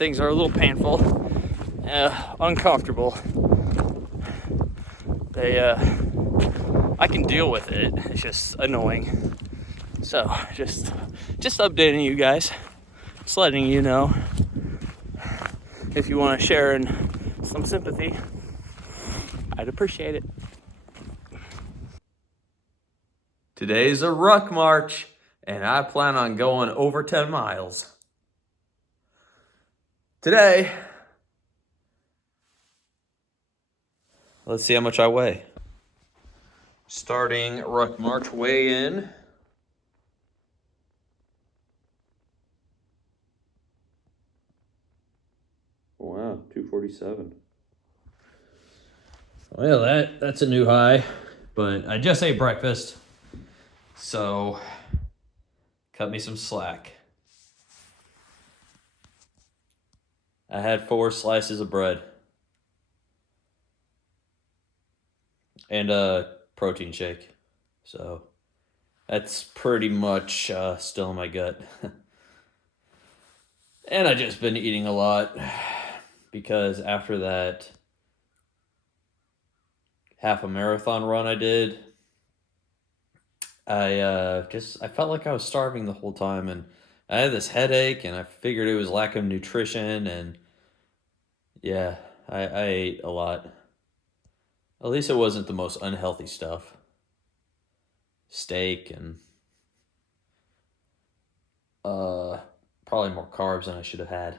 things are a little painful, uncomfortable. I can deal with it. It's just annoying. So just updating you guys, just letting you know. If you want to share in some sympathy, I'd appreciate it. Today's a ruck march, and I plan on going over 10 miles. Today, let's see how much I weigh. Starting ruck march, weigh in. Wow, 247. Well, that's a new high, but I just ate breakfast, so cut me some slack. I had 4 slices of bread and a protein shake, so that's pretty much still in my gut. And I just been eating a lot because after that half a marathon run I did, I felt like I was starving the whole time, and I had this headache, and I figured it was lack of nutrition, and yeah, I ate a lot. At least it wasn't the most unhealthy stuff. Steak and probably more carbs than I should have had.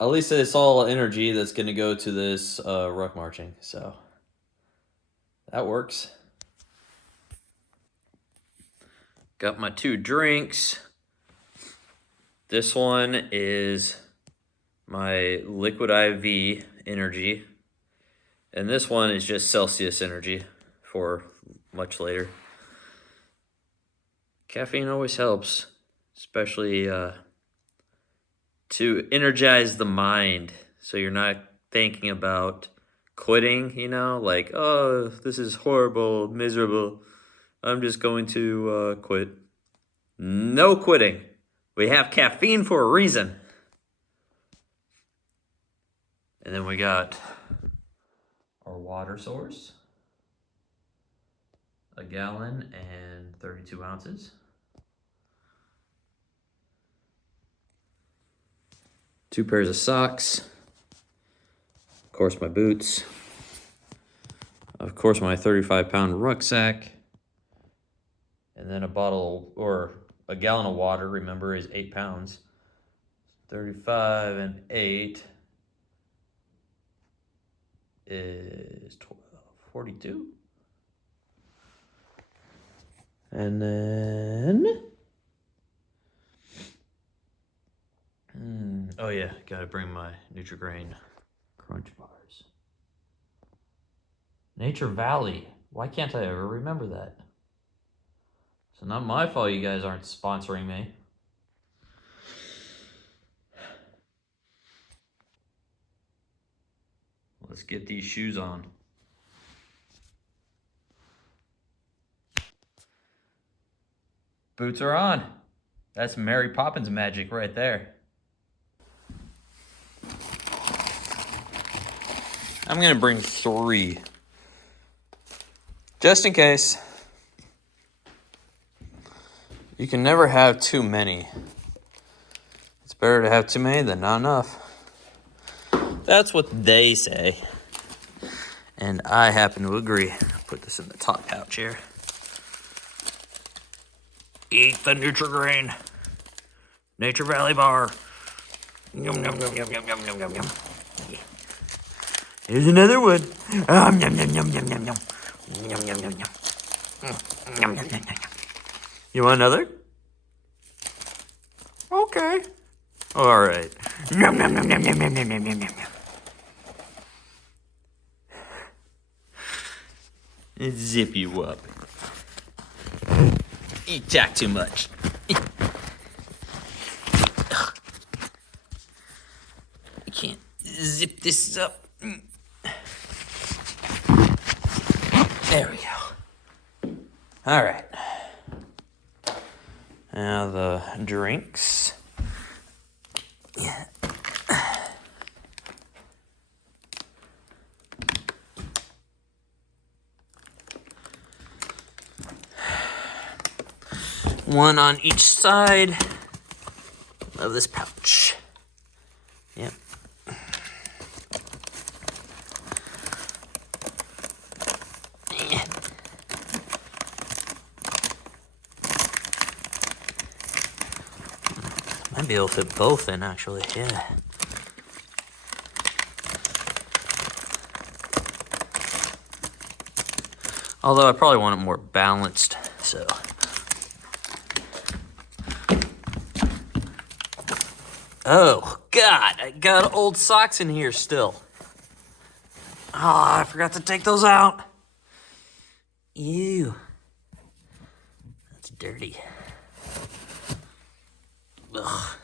At least it's all energy that's going to go to this ruck marching, so that works. Got my 2 drinks. This one is my Liquid IV energy, and this one is just Celsius energy for much later. Caffeine always helps, especially to energize the mind so you're not thinking about quitting, like, oh, this is horrible, miserable, I'm just going to quit. No quitting. We have caffeine for a reason. And then we got our water source, 1 gallon and 32 ounces. 2 pairs of socks. Of course, my boots. Of course, my 35-pound rucksack. And then a gallon of water, remember, is 8 pounds. 35 and 8 is 42. And then, oh yeah, gotta bring my Nutri-Grain Crunch Bars. Nature Valley. Why can't I ever remember that? So not my fault you guys aren't sponsoring me. Let's get these shoes on. Boots are on. That's Mary Poppins magic right there. I'm gonna bring 3. Just in case. You can never have too many. It's better to have too many than not enough. That's what they say. And I happen to agree. Put this in the top pouch here. Eat the Nutri-Grain Nature Valley bar. Yum, yum, yum, yum, yum, yum, yum, yum. Here's another one. Yum, yum, yum, yum, yum, yum. Yum, yum, yum, yum. Yum, yum, yum, yum. You want another? Okay. All right. Yum, yum, yum, yum, yum, yum, yum, yum, yum. Zip you up. You talk too much. I can't zip this up. There we go. All right. Now the drinks. one on each side of this pouch. Yep. Might be able to fit both in, actually, yeah. Although I probably want it more balanced, so. Oh, God, I got old socks in here still. Oh, I forgot to take those out. Ew. That's dirty. Ugh.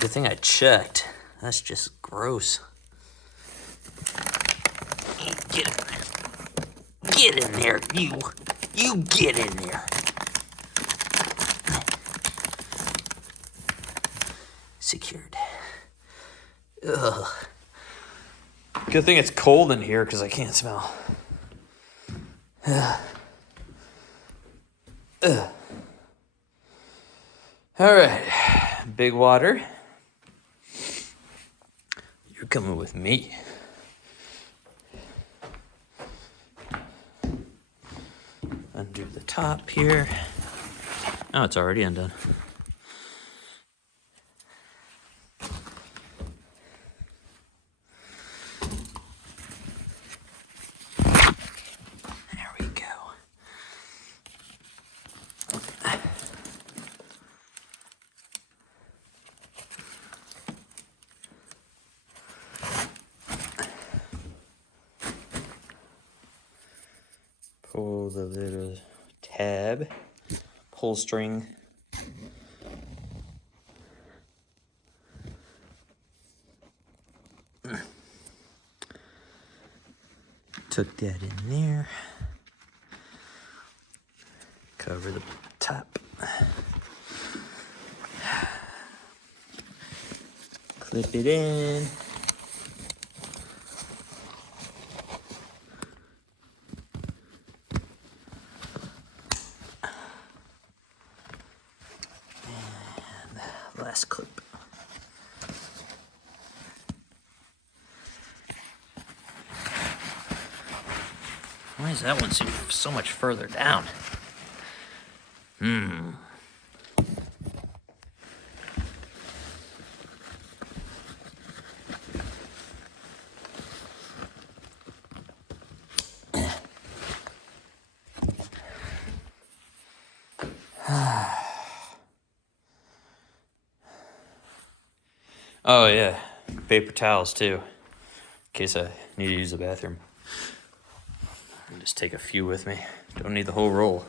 Good thing I checked. That's just gross. Get in there. Get in there, you. You get in there. Secured. Ugh. Good thing it's cold in here because I can't smell. Ugh. Ugh. All right, big water. You're coming with me. Undo the top here. Oh, it's already undone. There we go. Pull the little tab, pull string. Tuck that in there. Cover the top. Clip it in. Last clip. Why is that one so much further down? Oh yeah, paper towels too, in case I need to use the bathroom. I'll just take a few with me. Don't need the whole roll.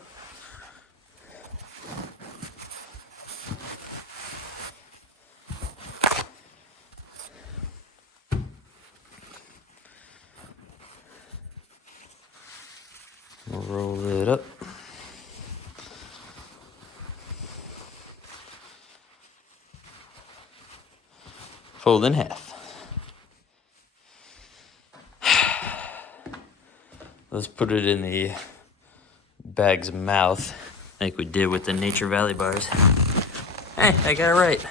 We'll roll it up. Fold in half. Let's put it in the bag's mouth, like we did with the Nature Valley bars. Hey, I got it right.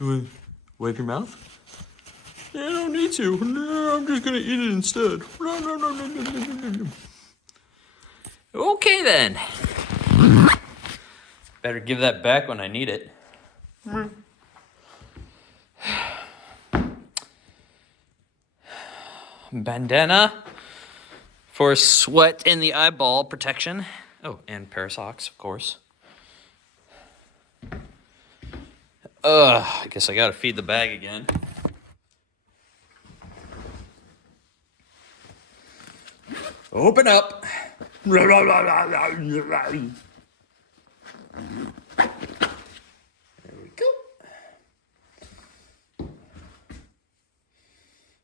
You want to wipe your mouth? Yeah, I don't need to. No, I'm just gonna eat it instead. No. Okay then. Better give that back when I need it. Bandana for sweat in the eyeball protection. Oh, and pair of socks, of course. I guess I gotta feed the bag again. Open up. There we go.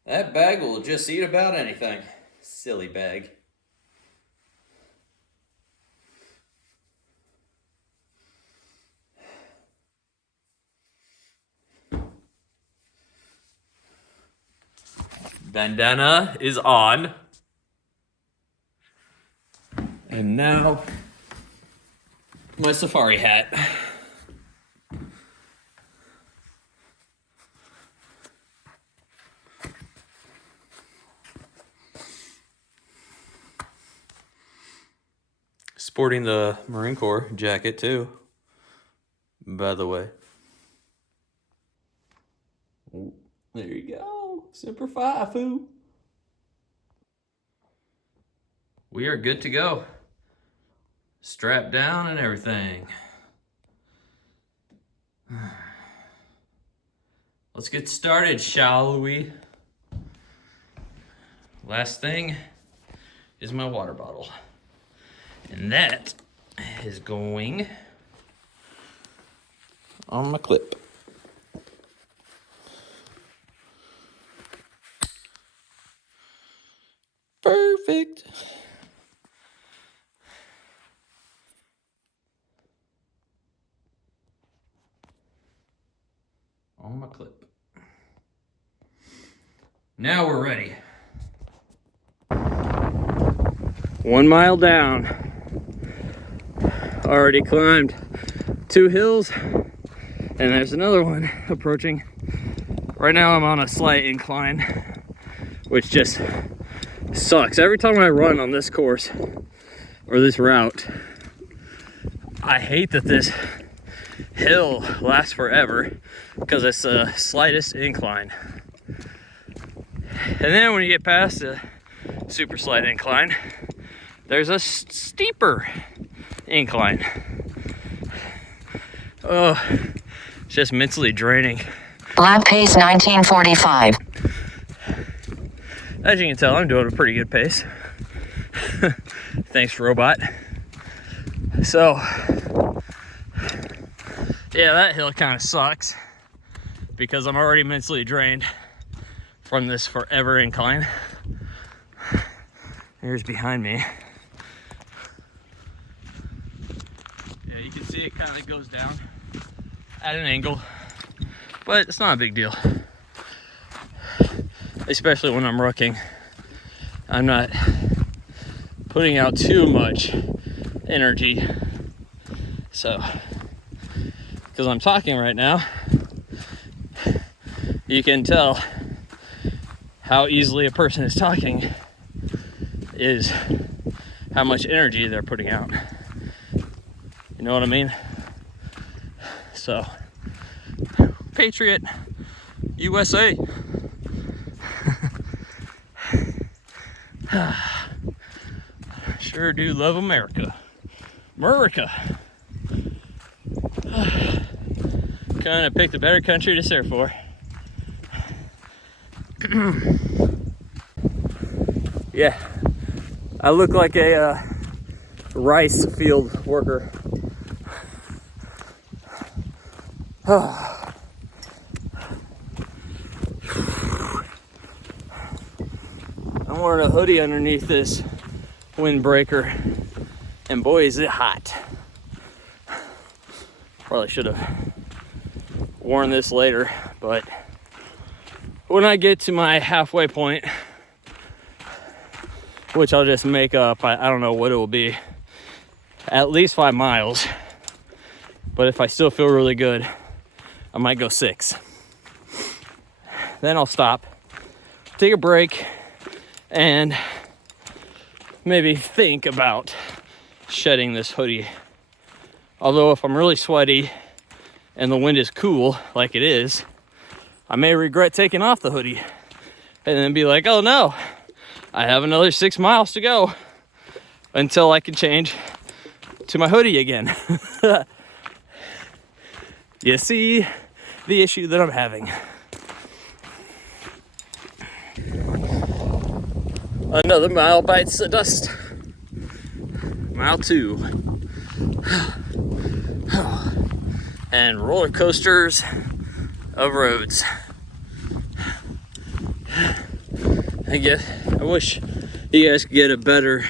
That bag will just eat about anything. Silly bag. Bandana is on. And now my safari hat. Sporting the Marine Corps jacket too, by the way. Ooh, there you go. Semper Fi, foo. We are good to go. Strapped down and everything. Let's get started, shall we? Last thing is my water bottle. And that is going on my clip. Perfect. On my clip. Now we're ready. 1 mile down. Already climbed 2 hills, and there's another one approaching. Right now I'm on a slight incline, which just sucks. Every time I run on this course or this route, I hate that this hill lasts forever because it's the slightest incline. And then when you get past the super slight incline, there's a steeper incline. Oh, it's just mentally draining. Lap pace 1945. As you can tell, I'm doing a pretty good pace. Thanks, robot. So, yeah, that hill kind of sucks because I'm already mentally drained from this forever incline. Here's behind me. Yeah, you can see it kind of goes down at an angle, but it's not a big deal. Especially when I'm rucking. I'm not putting out too much energy. So, because I'm talking right now, you can tell how easily a person is talking is how much energy they're putting out. You know what I mean? So, Patriot, USA. Sure do love America. America. Kind of picked a better country to surf for. Yeah, I look like a rice field worker. I'm wearing a hoodie underneath this windbreaker, and boy is it hot. Probably should have worn this later, but when I get to my halfway point, which I'll just make up, I don't know what it will be, at least 5 miles, but if I still feel really good, I might go 6. Then I'll stop, take a break, and maybe think about shedding this hoodie. Although if I'm really sweaty and the wind is cool like it is, I may regret taking off the hoodie and then be like, oh no, I have another 6 miles to go until I can change to my hoodie again. You see the issue that I'm having. Another mile bites the dust. Mile 2. And roller coasters of roads. I wish you guys could get a better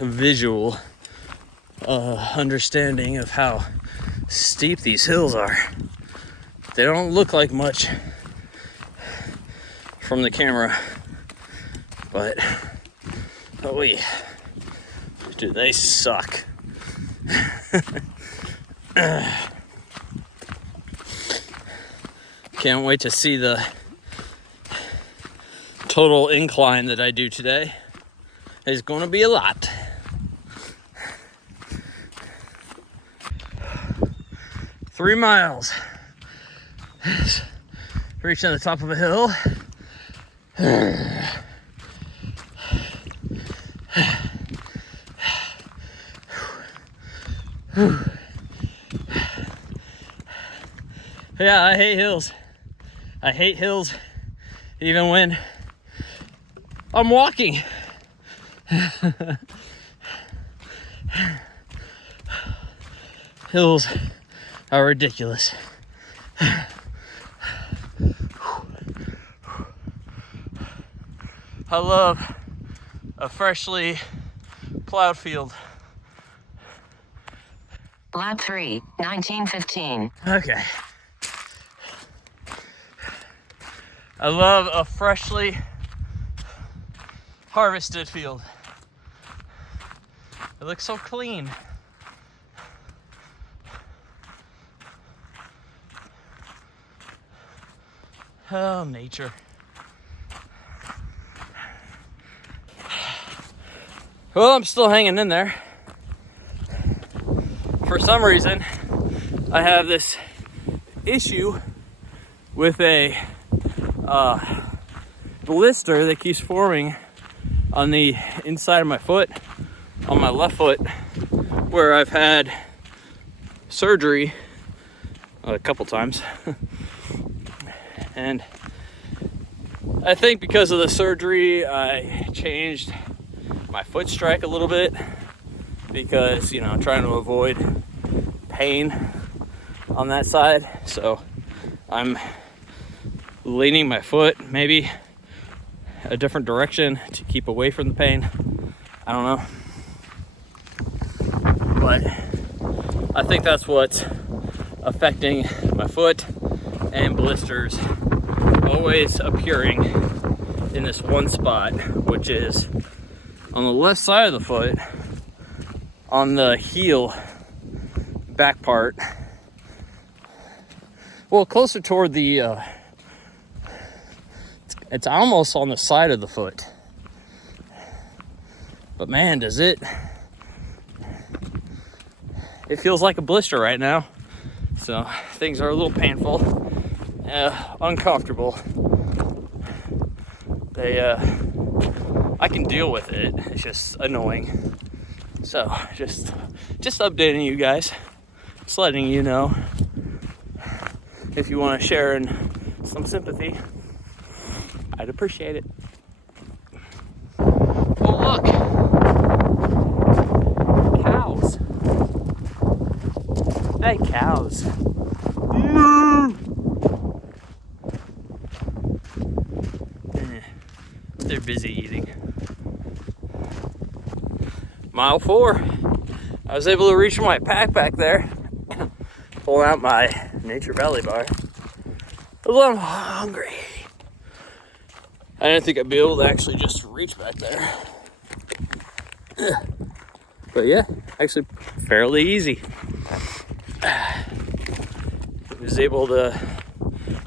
visual understanding of how steep these hills are. They don't look like much from the camera, but oh yeah, Dude, they suck. Can't wait to see the total incline that I do today. It's going to be a lot. Three miles. Reaching the top of a hill. Yeah, I hate hills. I hate hills even when I'm walking. Hills are ridiculous. I love a freshly plowed field. Lap 3, 1915. Okay. I love a freshly harvested field. It looks so clean. Oh, nature. Well, I'm still hanging in there. For some reason, I have this issue with a blister that keeps forming on the inside of my foot, on my left foot, where I've had surgery a couple times. And I think because of the surgery, I changed my foot strike a little bit because, you know, I'm trying to avoid pain on that side. So I'm leaning my foot maybe a different direction to keep away from the pain. I don't know. But I think that's what's affecting my foot, and blisters always appearing in this one spot, which is on the left side of the foot, on the heel back part. Well, closer toward the, it's almost on the side of the foot. But man, does it feels like a blister right now. So things are a little painful, uncomfortable. I can deal with it. It's just annoying. So just updating you guys, just letting you know. If you want to share in some sympathy, I'd appreciate it. Oh, look. Cows. Hey, cows. Moo. They're busy eating. Mile 4. I was able to reach my pack back there. Pull out my Nature Valley bar. I'm hungry. I didn't think I'd be able to actually just reach back there. But yeah, actually fairly easy.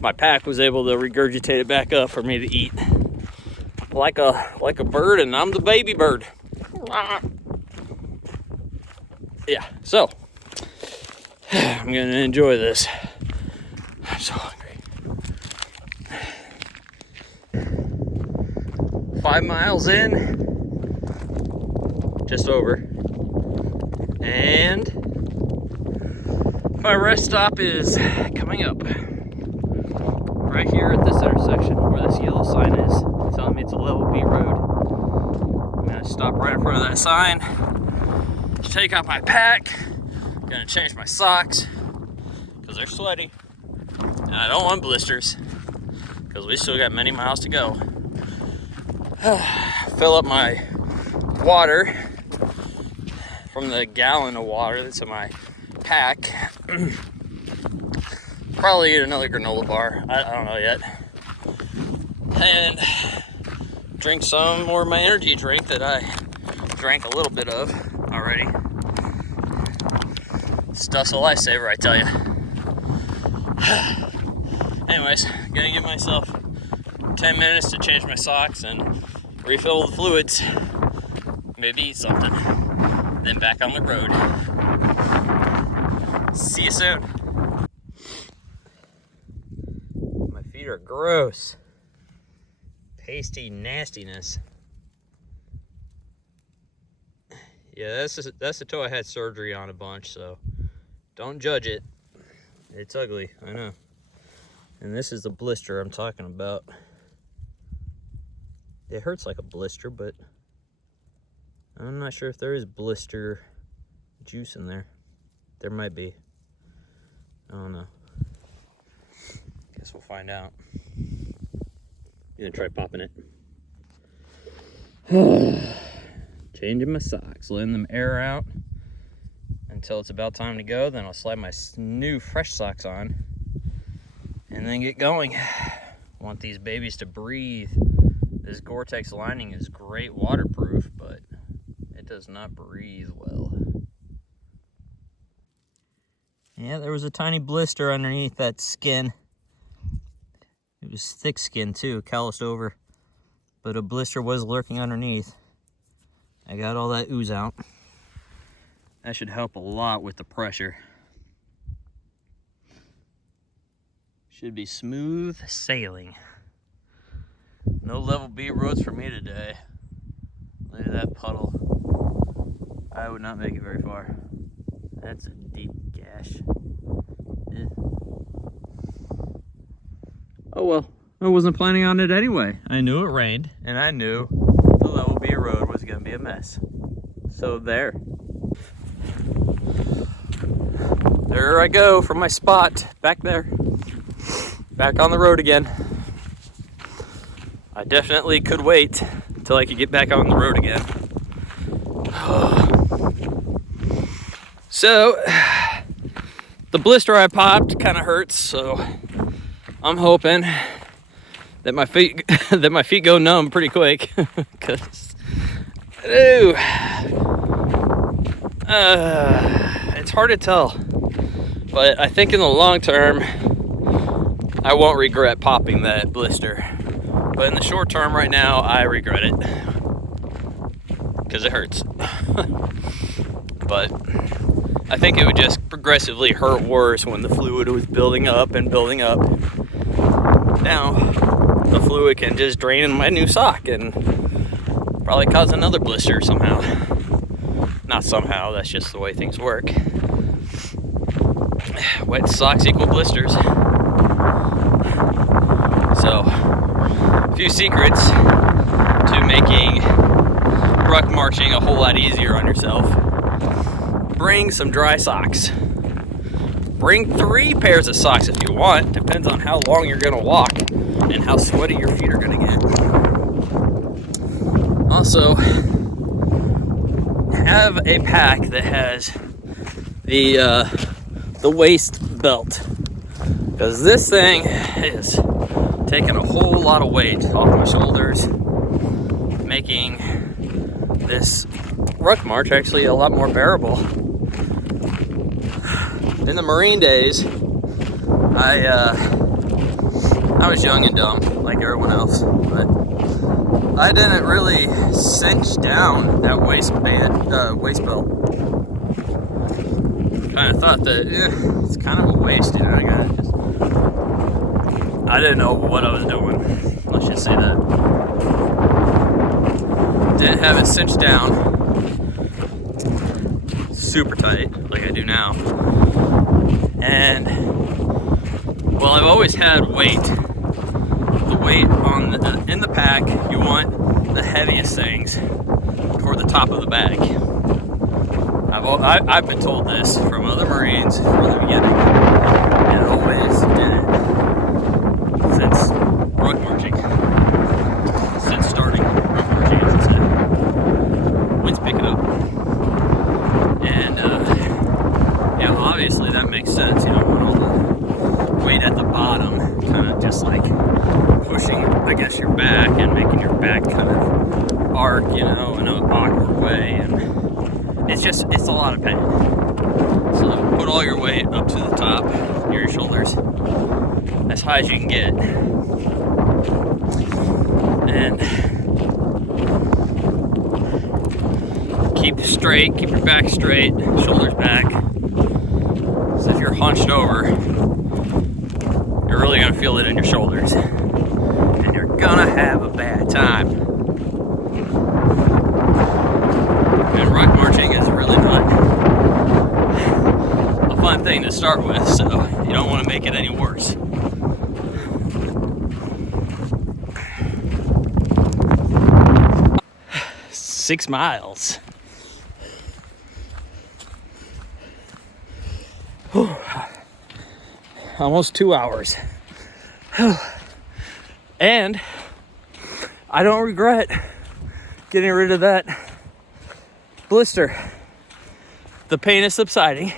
My pack was able to regurgitate it back up for me to eat. Like a bird, and I'm the baby bird. Yeah, so I'm gonna enjoy this. I'm so hungry. 5 miles in, just over, and my rest stop is coming up right here at this intersection where this yellow sign is telling me it's a level B road. I'm gonna stop right in front of that sign, take out my pack, gonna change my socks because they're sweaty, and I don't want blisters because we still got many miles to go. Fill up my water from the gallon of water that's in my pack. Probably eat another granola bar. I don't know yet. And drink some more of my energy drink that I drank a little bit of already. Stuff's a lifesaver, I tell you. Anyways, gonna give myself 10 minutes to change my socks and refill the fluids. Maybe eat something. Then back on the road. See you soon. My feet are gross. Pasty nastiness. Yeah, that's the toe I had surgery on a bunch, so don't judge it. It's ugly, I know. And this is the blister I'm talking about. It hurts like a blister, but I'm not sure if there is blister juice in there. There might be. I don't know. Guess we'll find out. Gonna try popping it. Changing my socks, letting them air out until it's about time to go. Then I'll slide my new fresh socks on and then get going. Want these babies to breathe. This Gore-Tex lining is great waterproof, but it does not breathe well. Yeah, there was a tiny blister underneath that skin. It was thick skin too, calloused over, but a blister was lurking underneath. I got all that ooze out. That should help a lot with the pressure. Should be smooth sailing. No level B roads for me today. Look at that puddle. I would not make it very far. That's a deep gash. Eh. Oh well, I wasn't planning on it anyway. I knew it rained, and I knew the level B road was gonna be a mess. So there. There I go from my spot, back there. Back on the road again. I definitely could wait until I could get back on the road again. So, the blister I popped kind of hurts, so I'm hoping that my feet go numb pretty quick, cause it's hard to tell. But I think in the long term, I won't regret popping that blister. But in the short term right now, I regret it. Because it hurts. But I think it would just progressively hurt worse when the fluid was building up and building up. Now, the fluid can just drain in my new sock and probably cause another blister somehow. Not somehow, that's just the way things work. Wet socks equal blisters. So, a few secrets to making ruck marching a whole lot easier on yourself. Bring some dry socks. Bring 3 pairs of socks if you want. Depends on how long you're gonna walk and how sweaty your feet are gonna get. Also, have a pack that has the waist belt, because this thing is taking a whole lot of weight off my shoulders, making this ruck march actually a lot more bearable. In the Marine days, I was young and dumb like everyone else, but I didn't really cinch down that waist belt. Kind of thought that it's kind of a waste, you know. I didn't know what I was doing. Let's just say that. Didn't have it cinched down super tight like I do now. And well, I've always had weight. The weight on in the pack, you want the heaviest things toward the top of the bag. I've been told this from other Marines from the beginning, and always did it since ruck marching. Since starting ruck marching, as I said. Wind's picking up, and yeah, obviously that makes sense. You know, when all the weight at the bottom, kind of just like pushing, I guess, your back and making your back kind of arc, you know, in an awkward way, and it's a lot of pain. So put all your weight up to the top near your shoulders, as high as you can get. And keep straight, keep your back straight, shoulders back. So if you're hunched over, you're really gonna feel it in your shoulders. And you're gonna have a bad time. And rock marching is really not a fun thing to start with, so you don't wanna make it any worse. Six miles. Whew. Almost 2 hours. And I don't regret getting rid of that blister. The pain is subsiding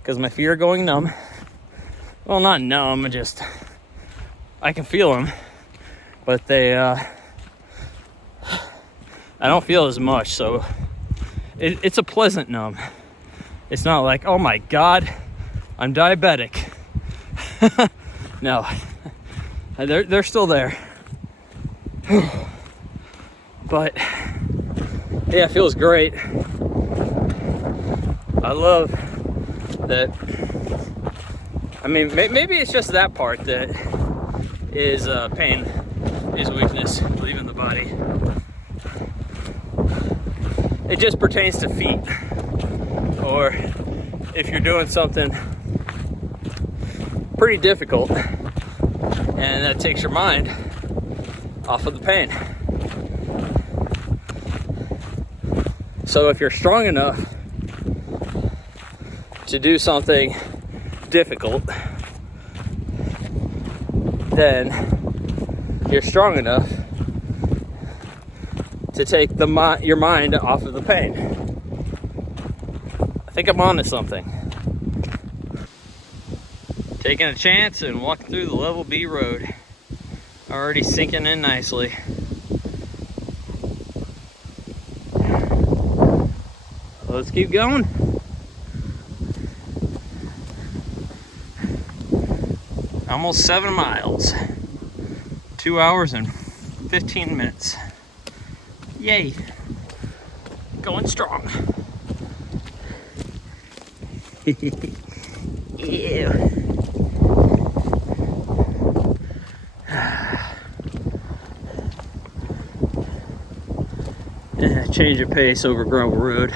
because my feet are going numb. Well, not numb, I can feel them, but I don't feel as much, so it's a pleasant numb. It's not like, oh my God, I'm diabetic. No, they're still there. But yeah, it feels great. I love that. I mean, maybe it's just that part that is pain, is weakness, leaving the body. It just pertains to feet, or if you're doing something pretty difficult and that takes your mind off of the pain. So if you're strong enough to do something difficult, then you're strong enough to take your mind off of the pain. I think I'm onto something. Taking a chance and walking through the level B road. Already sinking in nicely. Let's keep going. Almost 7 miles. 2 hours and 15 minutes. Yay. Going strong. Ew. Change of pace over gravel road.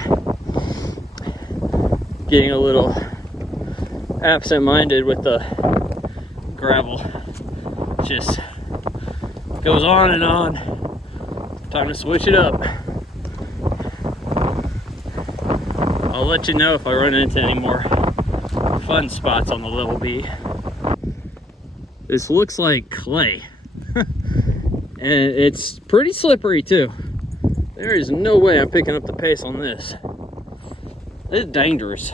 Getting a little absent-minded with the gravel. Just goes on and on. Time to switch it up. I'll let you know if I run into any more fun spots on the level B. This looks like clay. And it's pretty slippery too. There is no way I'm picking up the pace on this. It's dangerous.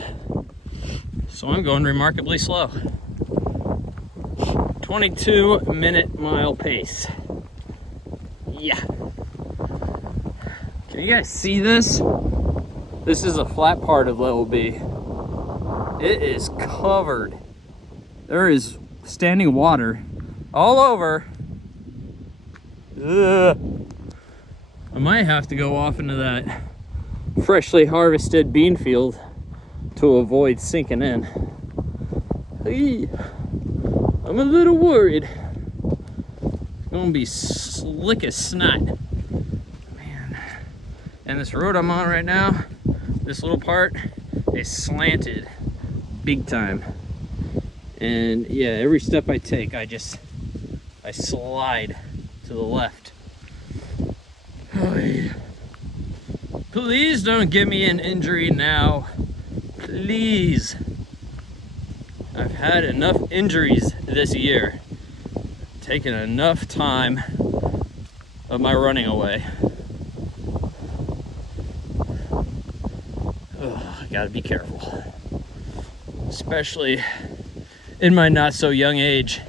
So I'm going remarkably slow. 22-minute-mile pace. Yeah. Can you guys see this? This is a flat part of level B. It is covered. There is standing water all over. Ugh. I might have to go off into that freshly harvested bean field to avoid sinking in. Hey, I'm a little worried. It's gonna be slick as snot. Man. And this road I'm on right now, this little part is slanted big time. And yeah, every step I take, I slide to the left. Please don't give me an injury now. Please. I've had enough injuries this year. Taken enough time of my running away. I gotta be careful. Especially in my not so young age.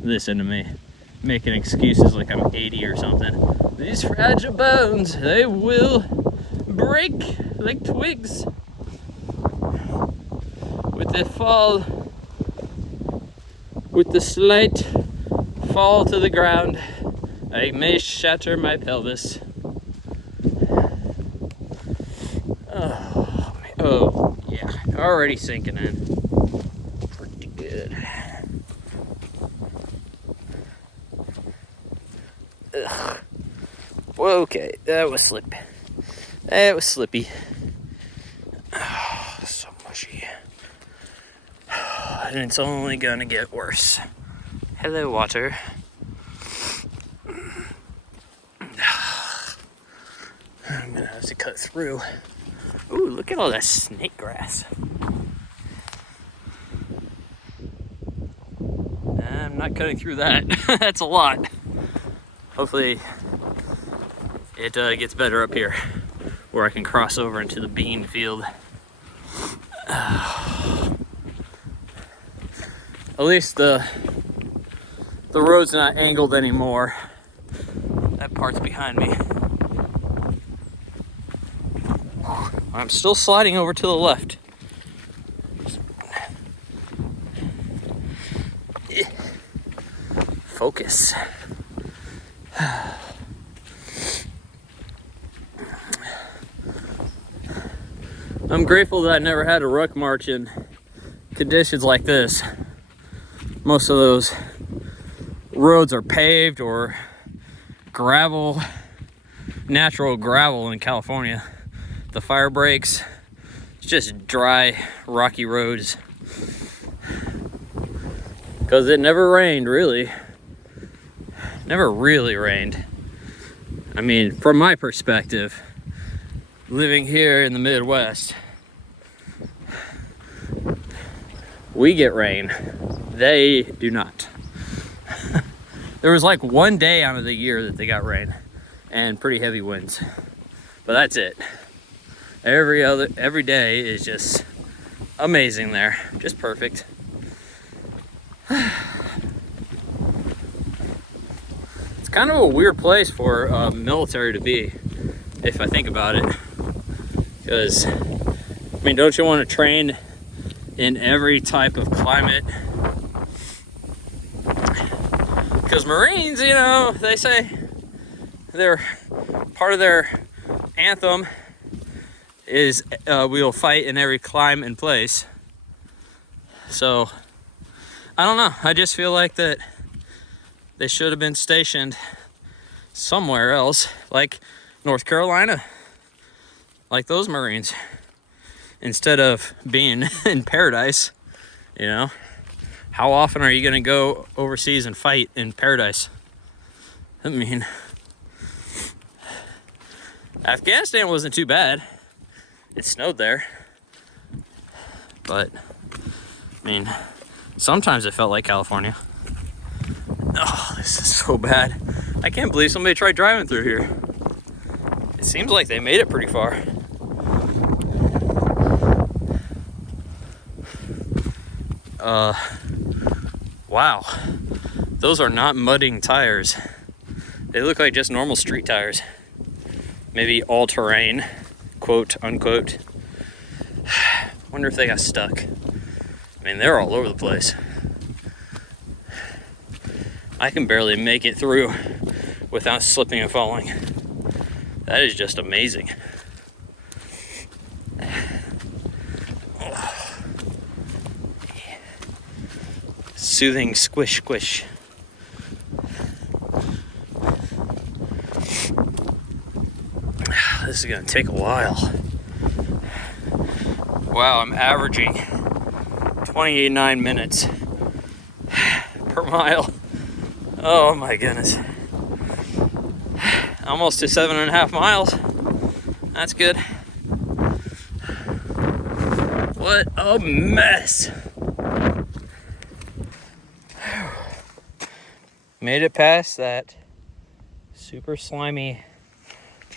Listen to me. making excuses like I'm 80 or something. These fragile bones, they will break like twigs with the fall, with the slight fall to the ground. I may shatter my pelvis. Oh yeah, already sinking in. Pretty good. Ugh. Well, okay, that was slippy. That was slippy. Oh, so mushy. And it's only gonna get worse. Hello, water. I'm gonna have to cut through. Ooh, look at all that snake grass. I'm not cutting through that. That's a lot. Hopefully it gets better up here where I can cross over into the bean field. At least the road's not angled anymore. That part's behind me. I'm still sliding over to the left. Focus. I'm grateful that I never had a ruck march in conditions like this. Most of those roads are paved or gravel, natural gravel in California. The fire breaks, it's just dry, rocky roads. Because it never rained, really. Never really rained. I mean, from my perspective, living here in the Midwest, we get rain. They do not. There was like one day out of the year that they got rain and pretty heavy winds. But that's it. Every day is just amazing there. Just perfect. It's kind of a weird place for military to be, if I think about it. Because, I mean, don't you want to train in every type of climate? Because Marines, you know, they say part of their anthem is we will fight in every climate and place. So, I don't know. I just feel like that they should have been stationed somewhere else, like North Carolina, like those Marines, instead of being in paradise. You know, how often are you going to go overseas and fight in paradise? I mean, Afghanistan wasn't too bad. It snowed there. But, I mean, sometimes it felt like California. Oh, this is so bad. I can't believe somebody tried driving through here. It seems like they made it pretty far. Wow. Those are not mudding tires. They look like just normal street tires. Maybe all-terrain, quote unquote. Wonder if they got stuck. I mean, they're all over the place. I can barely make it through without slipping and falling. That is just amazing. Soothing squish squish. This is gonna take a while. Wow, I'm averaging 29 minutes per mile. Oh my goodness. Almost to 7.5 miles. That's good. What a mess. Made it past that super slimy,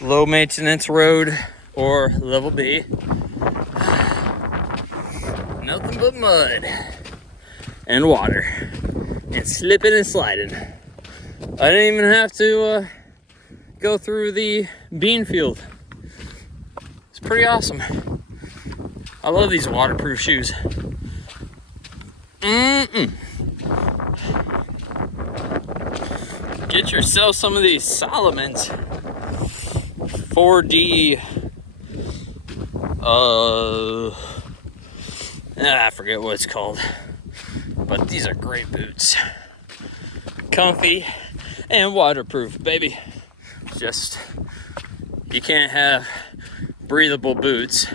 low maintenance road, or level B. Nothing but mud and water and slipping and sliding. I didn't even have to go through the bean field. It's pretty awesome. I love these waterproof shoes. Get yourself some of these Solomon's 4D. I forget what it's called. But these are great boots. Comfy and waterproof, baby. Just, you can't have breathable boots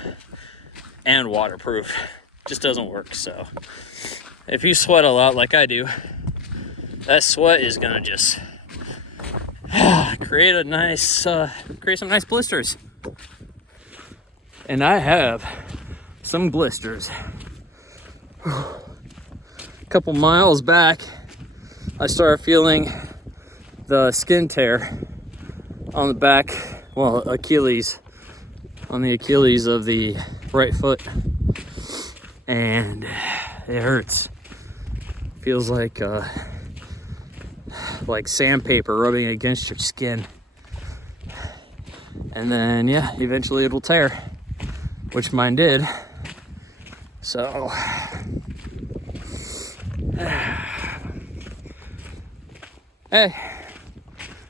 and waterproof. Just doesn't work. So if you sweat a lot like I do, that sweat is gonna just create some nice blisters. And I have some blisters. A couple miles back, I started feeling the skin tear on the back, well, Achilles, on the Achilles of the right foot, and it hurts. Feels like sandpaper rubbing against your skin. And then, yeah, eventually it'll tear, which mine did. So, hey,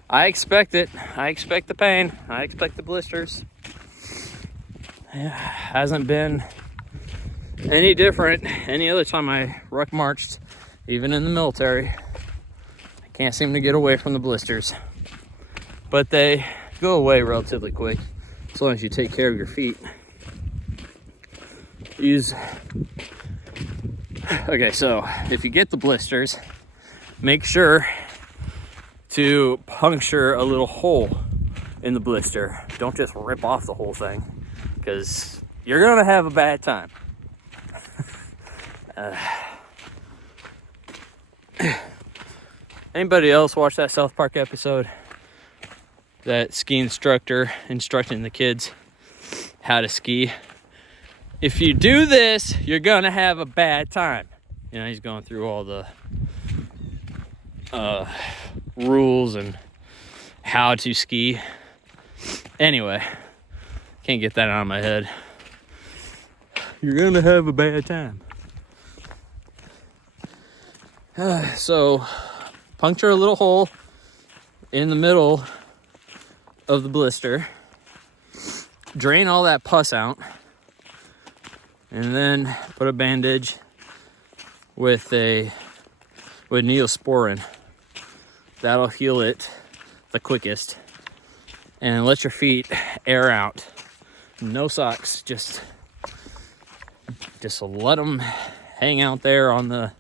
I expect it. I expect the pain. I expect the blisters. Yeah, hasn't been any different any other time I ruck marched, even in the military. I can't seem to get away from the blisters, but they go away relatively quick as long as you take care of your feet. Okay, so if you get the blisters, make sure to puncture a little hole in the blister. Don't just rip off the whole thing, because you're gonna have a bad time. Anybody else watch that South Park episode? That ski instructor instructing the kids how to ski. If you do this, you're gonna have a bad time. You know, he's going through all the rules and how to ski. Anyway, can't get that out of my head. You're gonna have a bad time. So, puncture a little hole in the middle of the blister. Drain all that pus out. And then put a bandage with Neosporin. That'll heal it the quickest. And let your feet air out. No socks, just let them hang out there on the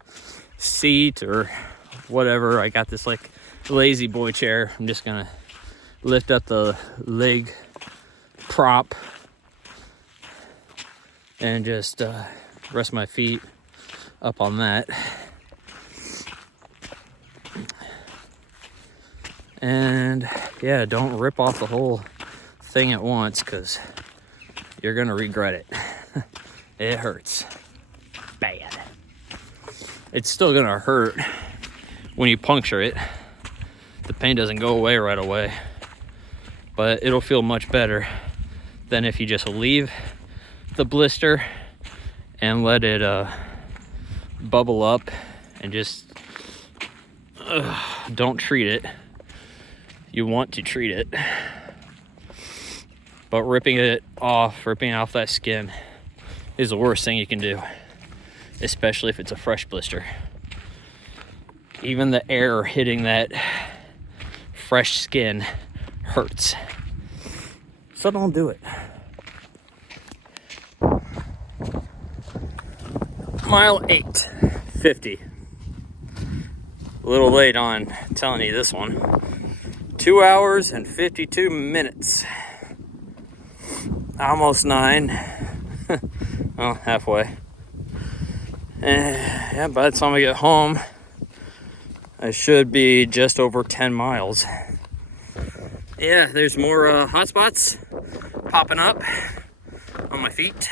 seat or whatever. I got this like lazy boy chair. I'm just gonna lift up the leg prop and just rest my feet up on that. And yeah, don't rip off the whole thing at once, because you're gonna regret it. It hurts bad. It's still gonna hurt when you puncture it. The pain doesn't go away right away, but it'll feel much better than if you just leave the blister and let it bubble up and just don't treat it. You want to treat it, but ripping off that skin is the worst thing you can do, especially if it's a fresh blister. Even the air hitting that fresh skin hurts, so don't do it. Mile 8:50. A little late on telling you this one. 2 hours and 52 minutes. Almost 9. Well, halfway. Yeah, by the time I get home, I should be just over 10 miles. Yeah, there's more hot spots popping up on my feet.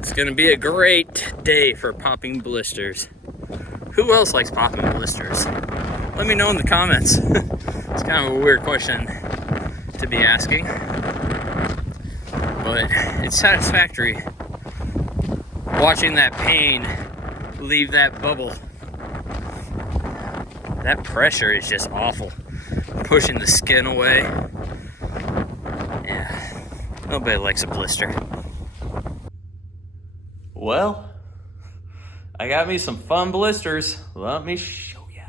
It's gonna be a great day for popping blisters. Who else likes popping blisters? Let me know in the comments. It's kind of a weird question to be asking, but it's satisfactory watching that pain leave that bubble. That pressure is just awful, pushing the skin away. Yeah, nobody likes a blister. Well, I got me some fun blisters. Let me show ya.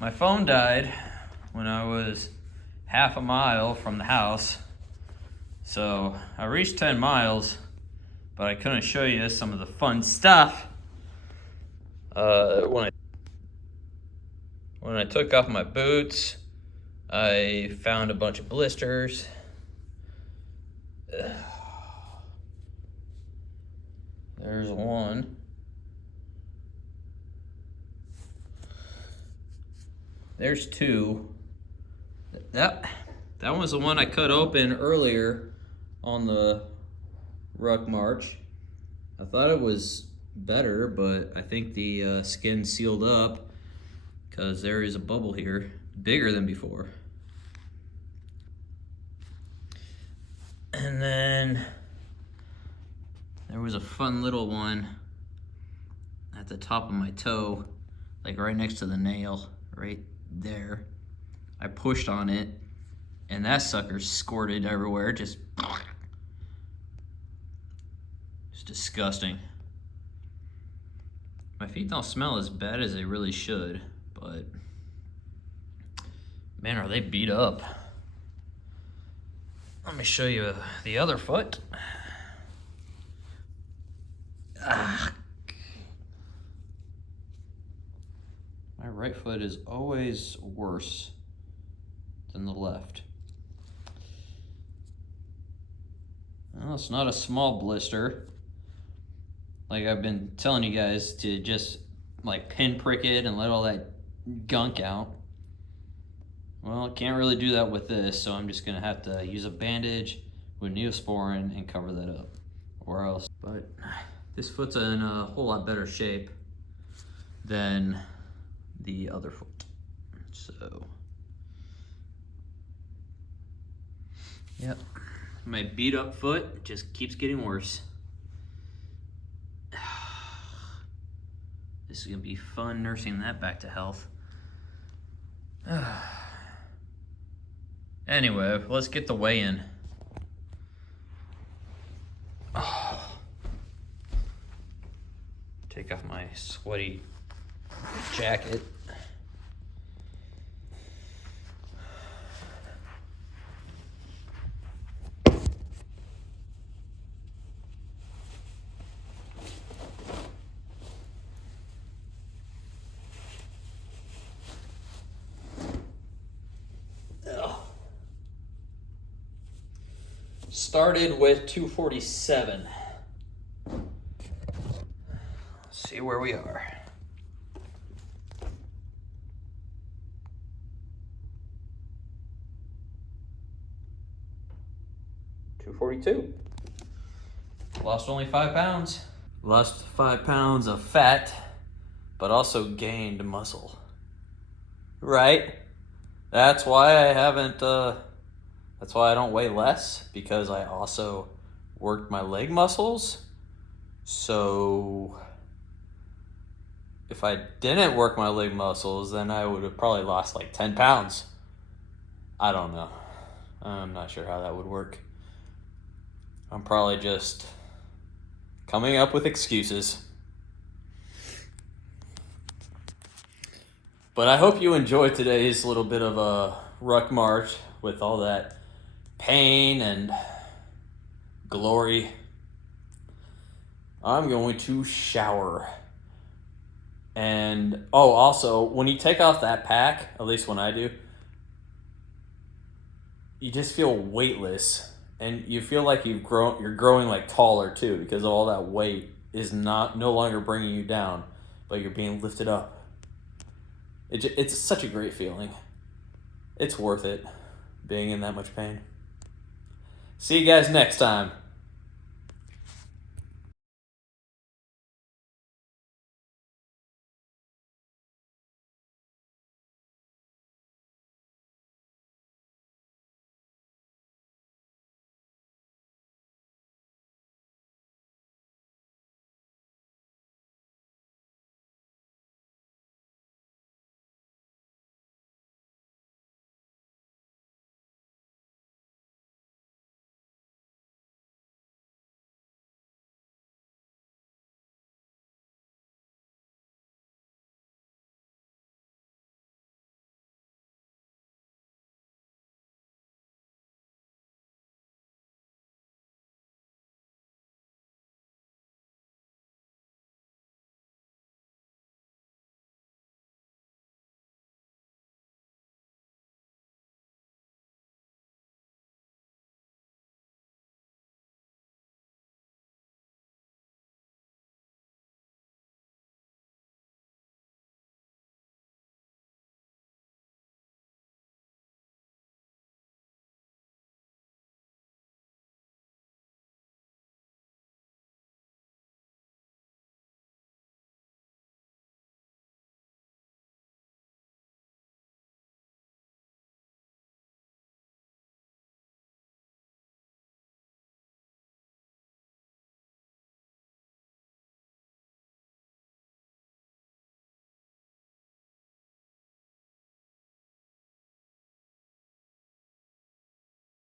My phone died when I was half a mile from the house. So I reached 10 miles, but I couldn't show you some of the fun stuff. When I took off my boots, I found a bunch of blisters. There's one. There's two. That one was the one I cut open earlier on the ruck march. I thought it was better, but I think the skin sealed up because there is a bubble here, bigger than before. And then there was a fun little one at the top of my toe, like right next to the nail, right there. I pushed on it, and that sucker squirted everywhere, just disgusting. My feet don't smell as bad as they really should, but man, are they beat up. Let me show you the other foot. My right foot is always worse than the left. Well, it's not a small blister. Like I've been telling you guys to just like pinprick it and let all that gunk out. Well, I can't really do that with this, so I'm just gonna have to use a bandage with Neosporin and cover that up, or else. But this foot's in a whole lot better shape than the other foot. So, yep, my beat up foot just keeps getting worse. This is gonna be fun nursing that back to health. Anyway, let's get the weigh-in. Take off my sweaty jacket. Started with 247. Let's see where we are. $242. Lost only 5 pounds. Lost 5 pounds of fat, but also gained muscle. Right? That's why I haven't, that's why I don't weigh less, because I also worked my leg muscles. So if I didn't work my leg muscles, then I would have probably lost like 10 pounds. I don't know. I'm not sure how that would work. I'm probably just coming up with excuses. But I hope you enjoyed today's little bit of a ruck march with all that pain and glory. I'm going to shower. And also, when you take off that pack, at least when I do, you just feel weightless, and you feel like you're growing like taller too, because all that weight is no longer bringing you down, but you're being lifted up. It's such a great feeling. It's worth it being in that much pain. See you guys next time.